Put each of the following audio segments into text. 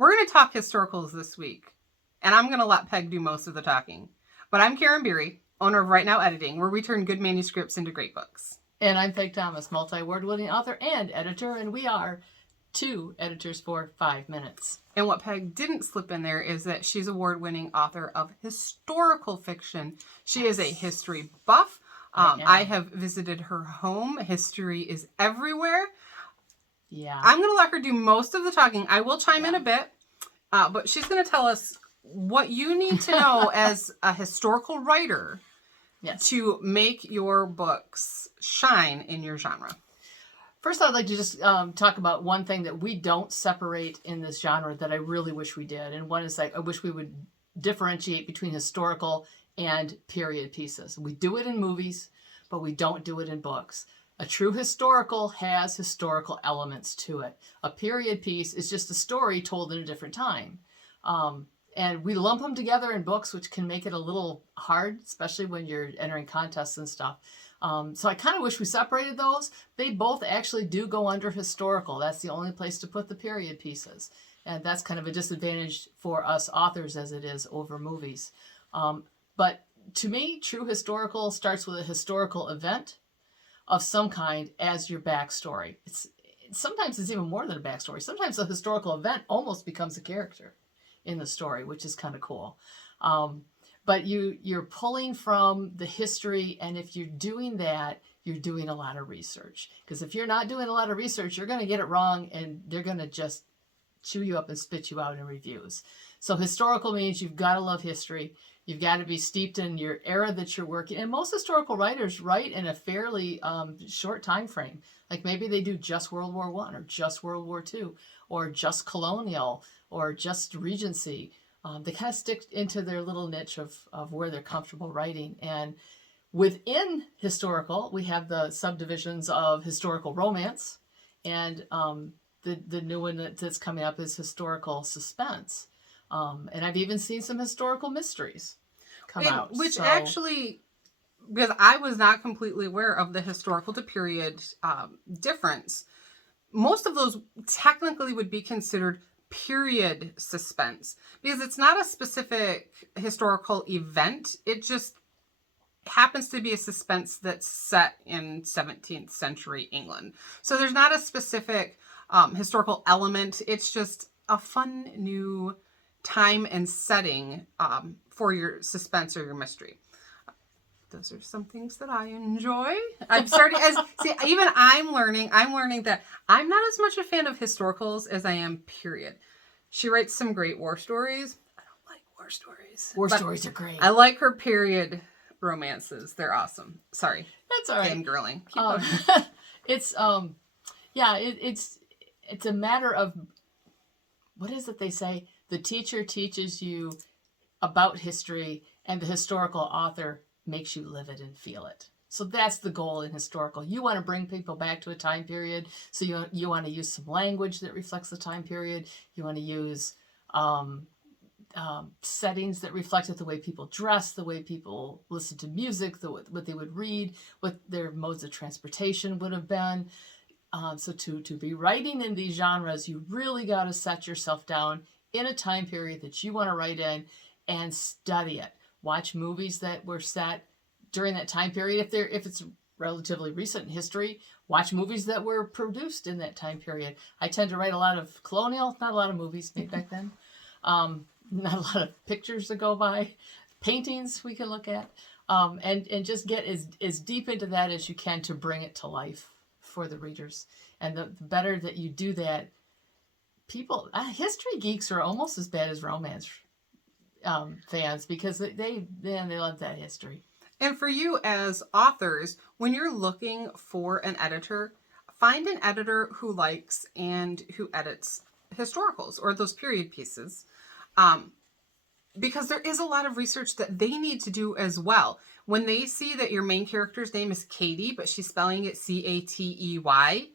We're going to talk historicals this week, and I'm going to let Peg do most of the talking. But I'm Karin Beery, owner of Right Now Editing, where we turn good manuscripts into great books. And I'm Pegg Thomas, multi-award winning author and editor, and we are 2 editors for 5 minutes. And what Peg didn't slip in there is that she's award-winning author of historical fiction. She is a history buff. I have visited her home. History is everywhere. Yeah. I'm going to let her do most of the talking. I will chime in a bit, but she's going to tell us what you need to know as a historical writer to make your books shine in your genre. First, I'd like to just talk about one thing that we don't separate in this genre that I really wish we did. And one is like, I wish we would differentiate between historical and period pieces. We do it in movies, but we don't do it in books. A true historical has historical elements to it. A period piece is just a story told in a different time. And we lump them together in books, which can make it a little hard, especially when you're entering contests and stuff. So I kind of wish we separated those. They both actually do go under historical. That's the only place to put the period pieces. And that's kind of a disadvantage for us authors as it is over movies. But to me, true historical starts with a historical event of some kind as your backstory. Sometimes it's even more than a backstory. Sometimes a historical event almost becomes a character in the story, which is kind of cool. But you're pulling from the history, and if you're doing that, you're doing a lot of research. Because if you're not doing a lot of research, you're going to get it wrong, and they're going to just chew you up and spit you out in reviews. So historical means you've got to love history. You've got to be steeped in your era that you're working. And most historical writers write in a fairly short time frame. Like maybe they do just World War I or just World War II or just colonial or just Regency. They kind of stick into their little niche of where they're comfortable writing. And within historical, we have the subdivisions of historical romance. And the new one that's coming up is historical suspense. And I've even seen some historical mysteries come out. Which actually, because I was not completely aware of the historical to period difference, most of those technically would be considered period suspense because it's not a specific historical event. It just happens to be a suspense that's set in 17th century England. So there's not a specific historical element. It's just a fun new time and setting for your suspense or your mystery. Those are some things that I enjoy. I'm starting even I'm learning that I'm not as much a fan of historicals as I am period. She writes some great war stories. I don't like war stories. War stories are great. I like her period romances. They're awesome. Sorry. That's all right. I'm girling. It's it's a matter of, what is it they say? The teacher teaches you about history and the historical author makes you live it and feel it. So that's the goal in historical. You want to bring people back to a time period. So you want to use some language that reflects the time period. You want to use settings that reflect it, the way people dress, the way people listen to music, what they would read, what their modes of transportation would have been. So to be writing in these genres, you really got to set yourself down in a time period that you want to write in and study it. Watch movies that were set during that time period. If it's relatively recent in history, watch movies that were produced in that time period. I tend to write a lot of colonial, not a lot of movies made back then. Not a lot of pictures to go by, paintings we can look at, and just get as deep into that as you can to bring it to life for the readers. And the better that you do that, history geeks are almost as bad as romance fans because they love that history. And for you as authors, when you're looking for an editor, find an editor who likes and who edits historicals or those period pieces. Because there is a lot of research that they need to do as well. When they see that your main character's name is Katie, but she's spelling it Catey,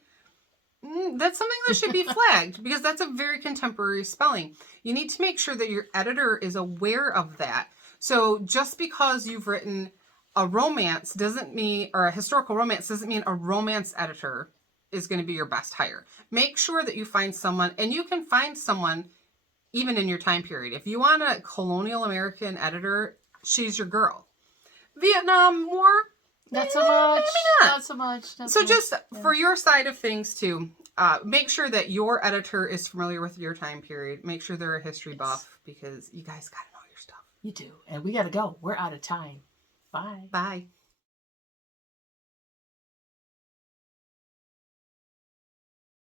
that's something that should be flagged because that's a very contemporary spelling. You need to make sure that your editor is aware of that. So just because you've written a romance doesn't mean, or a historical romance doesn't mean a romance editor is going to be your best hire. Make sure that you find someone, and you can find someone even in your time period. If you want a colonial American editor, she's your girl. Vietnam War, not so much. maybe not. Not so much. Not So so just much. Yeah. for your side of things too, make sure that your editor is familiar with your time period. Make sure they're a history buff, because you guys got to know your stuff. You do. And we got to go. We're out of time. Bye. Bye.